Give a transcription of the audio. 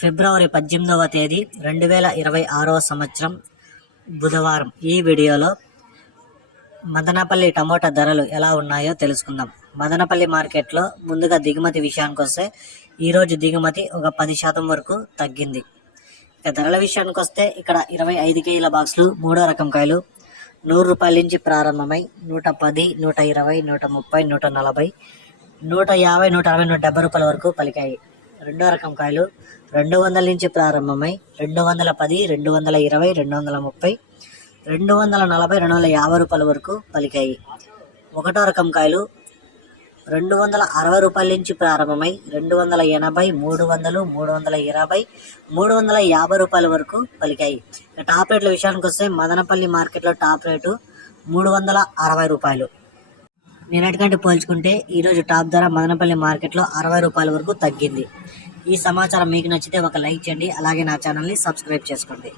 ఫిబ్రవరి పద్దెనిమిదవ తేదీ రెండు వేల ఇరవై ఆరవ సంవత్సరం బుధవారం. ఈ వీడియోలో మదనపల్లి టమోటా ధరలు ఎలా ఉన్నాయో తెలుసుకుందాం. మదనపల్లి మార్కెట్లో ముందుగా దిగుమతి విషయానికి వస్తే ఈరోజు దిగుమతి ఒక పది శాతం వరకు తగ్గింది. ఇక ధరల విషయానికి వస్తే ఇక్కడ ఇరవై ఐదు కేజీల బాక్సులు మూడో రకం కాయలు నూరు రూపాయల నుంచి ప్రారంభమై నూట పది నూట ఇరవై నూట ముప్పై నూట నలభై నూట యాభై నూట అరవై నూట డెబ్బై రూపాయల వరకు పలికాయి. రెండో రకం కాయలు. రెండు వందల నుంచి ప్రారంభమై రెండు వందల పది రెండు వందల ఇరవై రెండు వందల ముప్పై రెండు వందల నలభై రెండు వందల యాభై రూపాయల వరకు పలికాయి. ఒకటో రకం కాయలు. రెండు వందల అరవై రూపాయల నుంచి ప్రారంభమై రెండు వందల ఎనభై మూడు వందలు మూడు వందల ఇరవై మూడు వందల యాభై రూపాయల వరకు పలికాయి. టాప్ రేట్ల విషయానికి వస్తే మదనపల్లి మార్కెట్లో టాప్ రేటు మూడు వందల అరవై రూపాయలు. నిన్నటికంటే పోల్చుకుంటే ఈరోజు టాప్ ధర మదనపల్లి మార్కెట్లో అరవై రూపాయల వరకు తగ్గింది. ఈ సమాచారం మీకు నచ్చితే ఒక లైక్ చేయండి అలాగే నా ఛానల్ని సబ్స్క్రైబ్ చేసుకోండి.